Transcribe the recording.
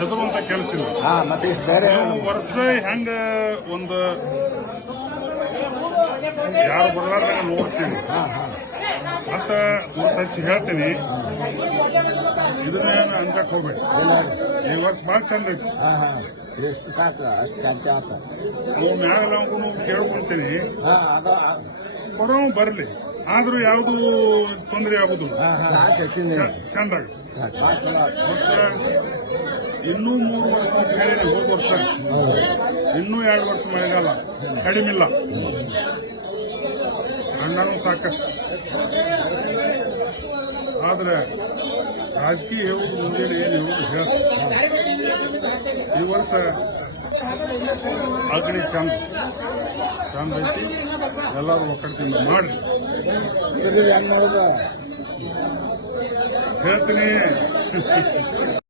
ಹೆದರುವಂತ ಕೆಲಸ ಇಲ್ಲ. ಮತ್ತೆ ಇಷ್ಟು ಬೇರೆ ವರ್ಷ ಹೆಂಗ ಒಂದು ಯಾರು ಬರಲಾರ್ದಾಗ ನೋಡ್ತೀನಿ ಮತ್ತ ಒಂದು ಹಚ್ಚಿ ಹೇಳ್ತೀನಿ, ಇದನ್ನೇನು ಅನ್ಸಕ್ ಹೋಗ್ಬೇಡಿ. ಈ ವರ್ಷ ಭಾಳ ಚಂದ ಐತಿ. ಎಷ್ಟು ಸಾಕು ಅಷ್ಟು ಶಾಂತಿ ಆತ. ಅವು ಮ್ಯಾಗ ನಾವು ಕೇಳ್ಕೊಂತೀನಿ, ಕೊಡೋ ಬರಲಿ, ಆದ್ರೂ ಯಾವುದು ತೊಂದರೆ ಆಗುದು ಚಂದಾಗ. ಮತ್ತೆ ಇನ್ನೂ 3 ವರ್ಷ ಅಂತ ಹೇಳಿ ಹೋದ ವರ್ಷ ಇನ್ನೂ 2 ವರ್ಷ ಮಳೆಗಾಲ ಕಡಿಮಿಲ್ಲ, ಅಣ್ಣನೂ ಸಾಕಷ್ಟು. ಆದ್ರೆ ರಾಜಕೀಯ ಹೇಳುವುದು ಮುಂಜಾನೆ ಏನು ಹೇಳುವುದು ಹೇಳ್ತಾರೆ. ಈ ವರ್ಷ ಅಗ್ನಿ ಚಂದ ಐತಿ. ಎಲ್ಲರೂ ಒಕ್ಕಟ್ಟಿಂದ ಮಾಡಿ ಹೇಳ್ತೀನಿ.